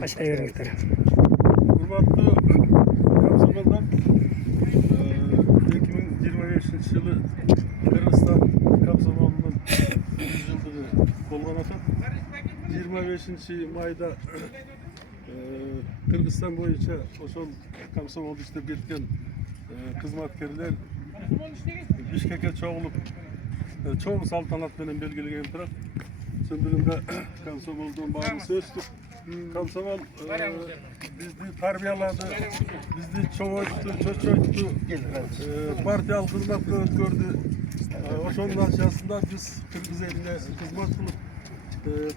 Başlayıveringizler. Hurmatlı kapsamlar, 2025 yılı Kırgızistan kapsamının 100 yıllığı bolgan atan 25 mayda Kırgızistan boyunca oşol kapsamda işlep ketken kızmatkerler Bişkek'e çoğulup çoğu saltanat bilen belgilegen taraf. Şundugunda Komsomol'dan bağlı sözdük. Komsomol bizni tarbiyaladı, bizni çoğalttı, çoçoyttu, partiyalı hizmet gördü. Oşondan şahsında biz Kırgız eline hizmet kılıp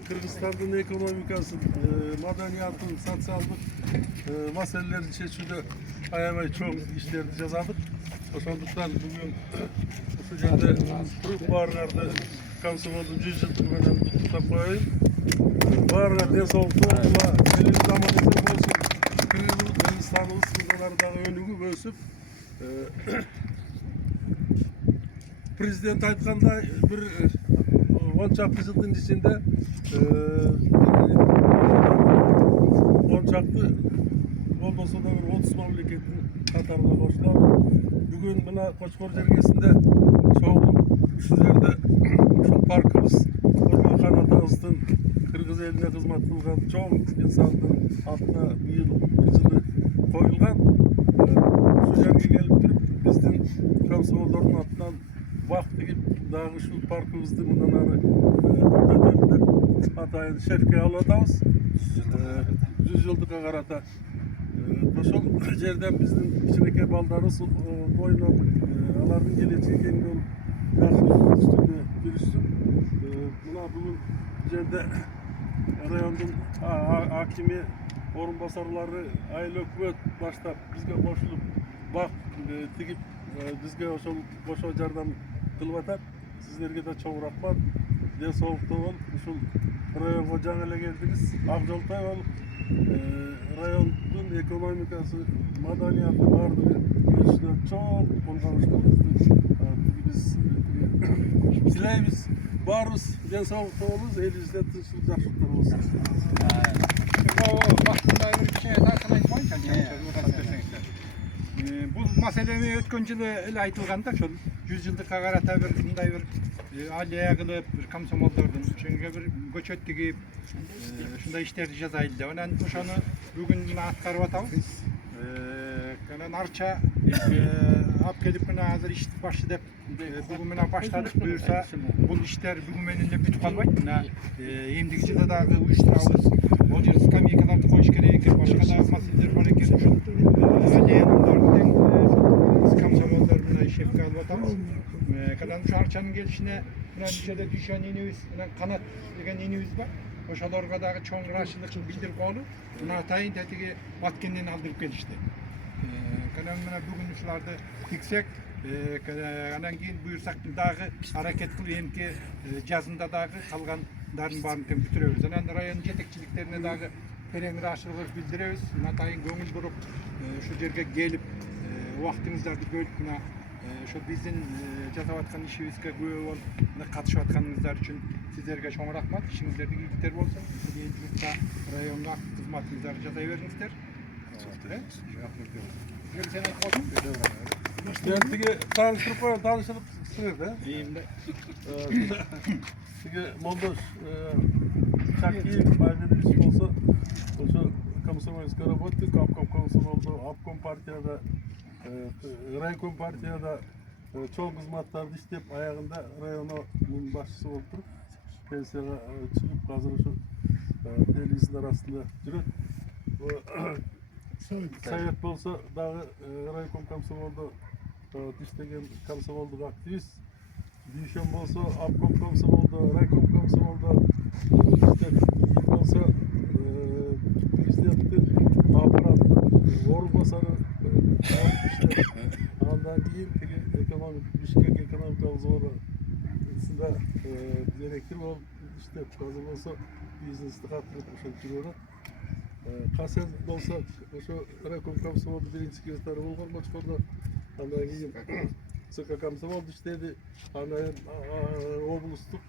Kırgızistan'ın ekonomikasın, madaniyatın, sosyallık meselelerini çeşitli ayamay çok işlerdi jazadık. Oşonduktan bugün şu yerde Türk bağırlarda Komsomol'un 100 yıllık tutup koyayım. Bağırga desoltu olma, elin zamanızı olsun, Kırgızistan'ın sınırlarından önümü bölsüp Prezident aytkanda bir 10 çapkı yılın içinde 10 çapkı olmasa da bir 30 memleketin Katar'ına koşulan. Bugün buna Koçkor Cergesi'nde çoğulup sizlerde şu parkımız Orman Kanatağız'ın Kırgız eline hizmet kılgan çoğu insanların altına bir yıl kızılı koyulgan. Şu yerge gelip durup bizden Komsomol'ların altından vakti gibi dağı şu parkımızda bundan arı Hatay'ın şerkeye aladağız. 100 yıllık agarata. Toşol yerden bizim içindeki baldarız boyundan aların geleceği kendi yol yaxşı üstünde görüştüm. Buna bugün yerde rayonun hakimi orunbasarları aile hükümet başta bizge koşulup bak tigip bizge oşol boşo jardan kılıp atar. Sizlerge de çoğu rahmat. De soğukta ol. Uşul rayonga жаңы ele geldiniz. Akjoltay ol. Rayonun ekonomikası, madaniyatı vardır. İşte çok konuşmalarımızdır. Biz dileyimiz, varız, den sağlıkta oluruz, elinizde tınçlık yaxşılıklar olsun. Vaktinde bir şey daha aytmayın bu meselemi ötken yılı ele aytılganda şol 100 yıllık agarata bir mындай bir alия кылып bir komsomolдордун ошонго bir көчөт тигип ушундай иштерди жасайлы деп анан ошону бүгүн мына аткарып атабыз. Анан арча алып келип мына азыр иш башы деп бүгүн мына баштадык. Буюрса бул иштер бүгүн менен эле бүтүп калбайт. Мына эмдиги жылда дагы уюштурабыз. Могу скамейкаларды коюш керек экен, башка дагы маселелер бар экен. Komsomollar buna şefka alıp atamız. Kadan şu arçanın gelişine buna düşede düşen inimiz, kanat degen inimiz var. Oşalarga dağı çoğun raşılık bildirip olup, buna tayin tetigi Batkenden aldırıp gelişti. Kadan buna bugün uşularda tiksek, kadan keyin buyursak dağı hareket kılıyor hem ki cazında dağı kalganların barını bütürüyoruz. Anan rayonun yetekçiliklerine dağı tereň raşılık bildiriyoruz. Buna tayin göngül burup şu yerge gelip vaktinizdарды bölüp buna şu bizim жасап аткан işibizge köp bolup katışıp atkanыңыздар üçün sizlerge çoğun rahmat. İşinizlerde iyilikler bolsun. Endilikte rayonga hizmetinizleri жасай бериңиздер. Sen aytmadın? Tigi tanıştırıp koyun, tanıştırıp sınırdı. İyiyim de. Tigi Moldoş Çakkiyev aydınlık olsa şu Komsomolskaya работник, Обком Комсомолда, Обком партияда, Raykom partiyada çoğu hizmetlerde işlep ayağında rayonun başçısı olup durup pensiyaga çıkıp hazır şu denizin arasında жүрөт. Sayet bolsa dağı Raykom Komsomolda işlegen komsomolduk aktivist. Düşen bolsa Obkom Komsomolda, Raykom Komsomolda işlep bolsa prezidentin aparatı, orunbasarı Ondan keyin ekonomik Bishkek ekonomik zo'rasida direktor bo'lib ishlab hozir bo'lsa biznesni qattiq o'sha turadi. Qasam bo'lsa o'sha Raykom Komsomol birinchi sekretari bo'lgan Bochqorda. Ondan keyin CK Komsomol ishlaydi. Ondan oblastlik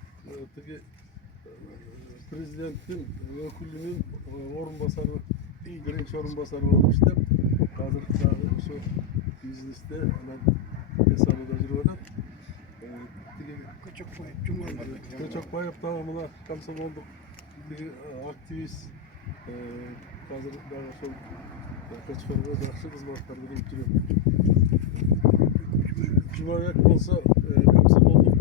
Prezidentin vekilinin orunbasarı, birinci orunbasarı olmuştu. Hazır şu biznesde hemen hesabı da jirvadan. Çok bayıp tamamına kamsam olduk. Bir aktivist, hazır daha şu kaçırma yaxşı hizmetler verip duruyor. Cumhuriyet olsa kamsam olduk.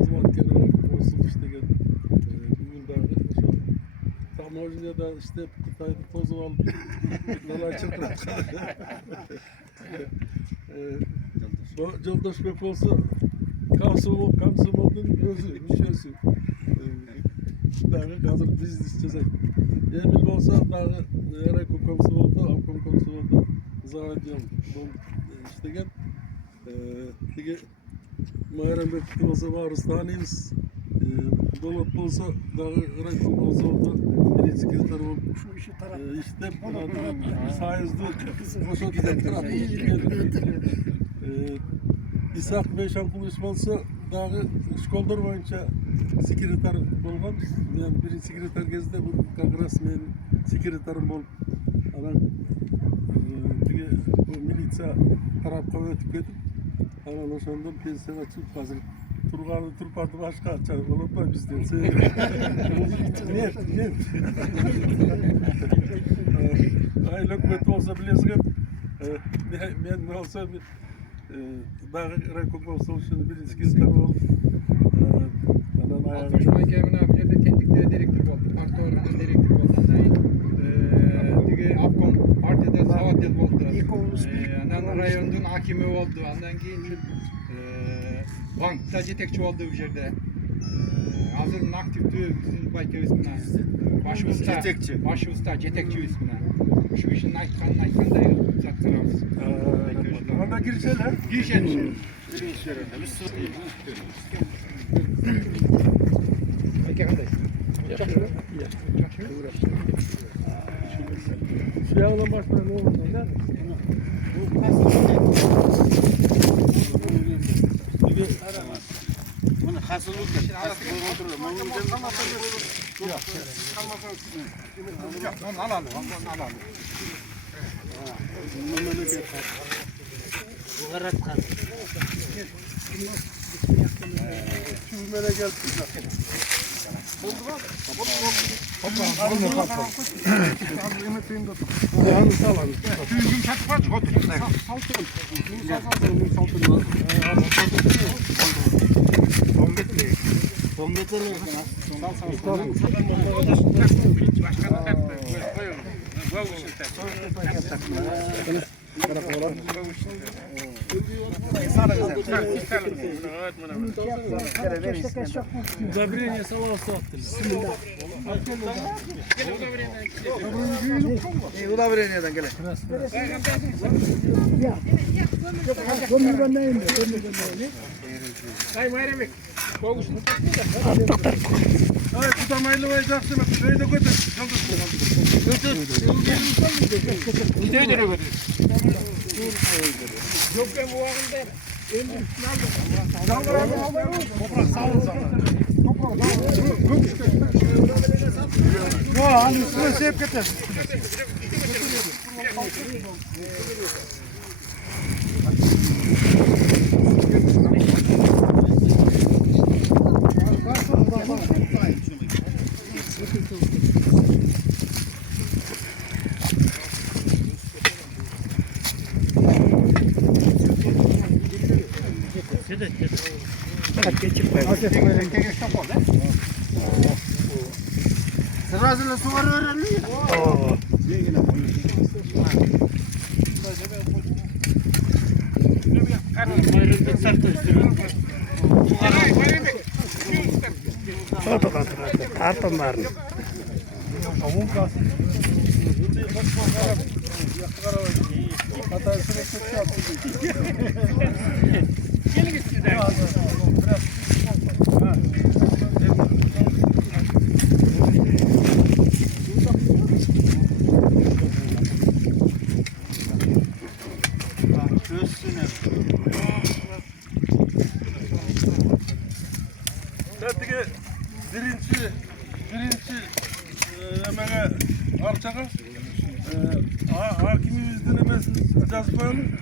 Hizmetkarlar olsun işte gel. Bugün daha şu Tamojnya'da işte Kıtay'da tozu alıp neler çıkıyor. Joldaş Bey olsa Kamsomol'un gözü, müşterisi. Daha hazır biznes çözek. Emil olsa daha Erayko Kamsomol'da, Avkom Kamsomol'da zahidiyim. İşte gel. Dige Muharrem Bey olsa varız tanıyız. Dolap olsa daha Erayko Kamsomol'da birinci sekreter olup işte sayesinde boşa gider. İshak Bey Şankuluş olsa daha şkollar boyunca sekreter bolgan. Yani birinci sekreter gezde bu kongres men sekreterim bol. Anan bu militsiya tarafqa ötüp ketip anan oşondan pensiyaga çıkıp hazır turpardı başka çay olupma bizden. Net. Aylak kötü olsa bilesiz men ne olsa daha Rakokol Solution'u birinci sekreter oldu. Altmışman Kemin abi de teknikte direktör oldu. Parti organı direktör oldu. Dige Afkom partide savadet oldu. Anan rayonun hakimi oldu. Ondan keyin bankta jetekçi oldu bu yerde. Hazır aktifti bizim Bayka ismine. Başı usta jetekçi ismine. Şu işin aytkanday zattırabız. Onda girişeler. Girişelim. Şu yağlan başına ne olur lan? Bunu hasılı Onu alalım. Şu Ömer'e gelsin. Удобрение салата. Удобрениyadan gele. Say Muharrem Bey. Koğuşun. Ay tutamaylı olacaksın. Böyle de götür. Gidiyor götür. Yok ben bu ağında öldüm. Toprak sağ olun sana. Ya hani üstüne sevk getir. Sırasıyla su var öğreniyor. Birinci arçağa hakimimizden emesiz yazıp koyalım.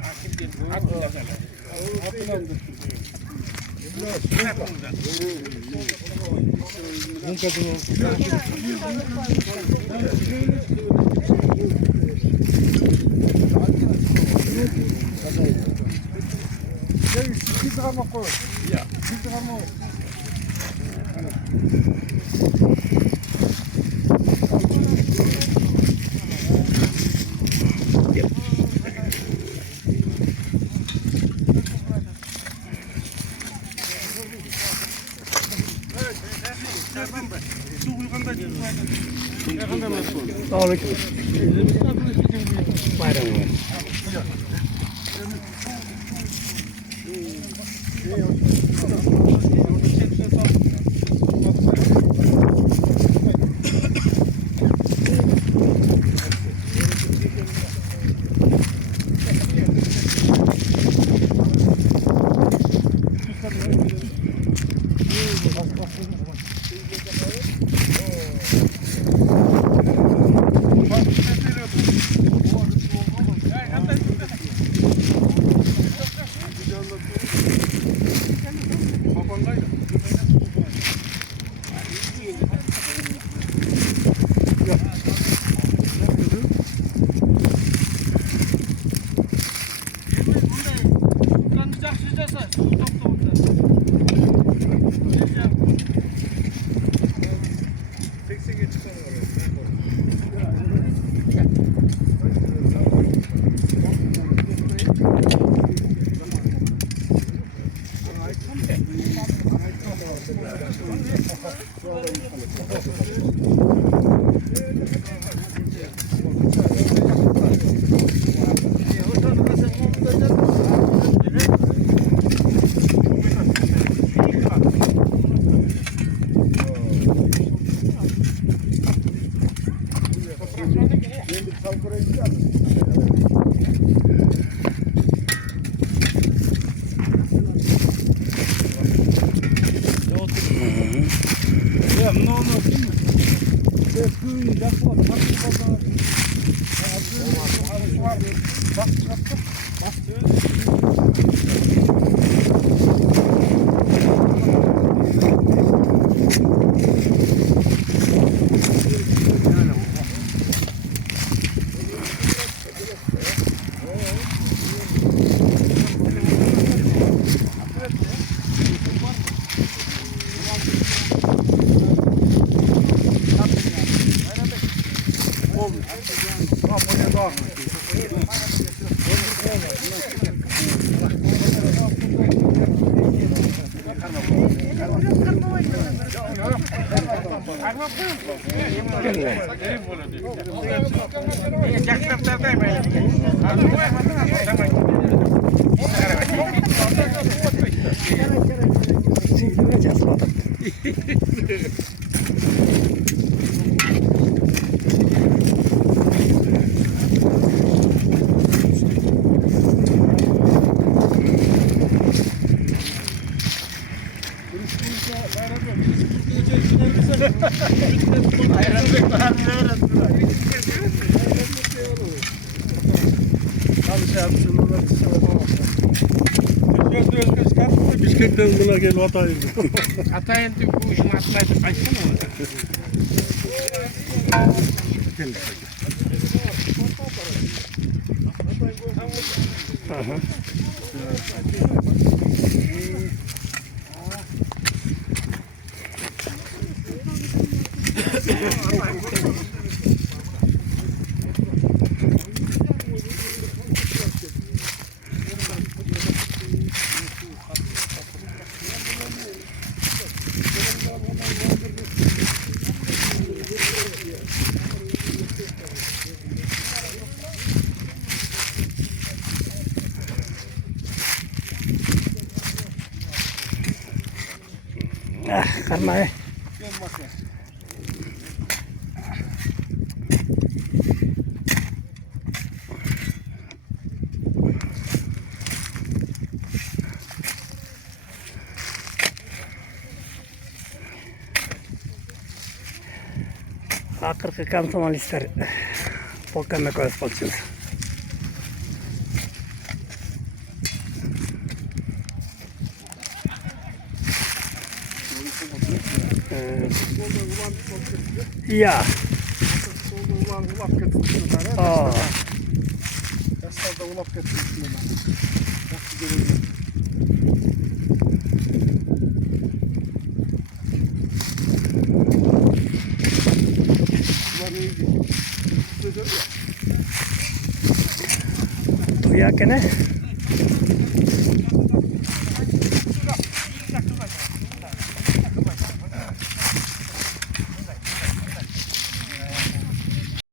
Bişkek'ten buna gel Hatay'ın. Hatay'ın bu işin atlayıp kaçsana mı? Karena saat 40 komsomolistlar polkanda ko'rib Ya. Ulan ulap getirmişler. Aa. Yaşlar da ulap getirmişler. Nasıl görünüyor? Bunlar neydi? Size diyor ya. Bu ya kene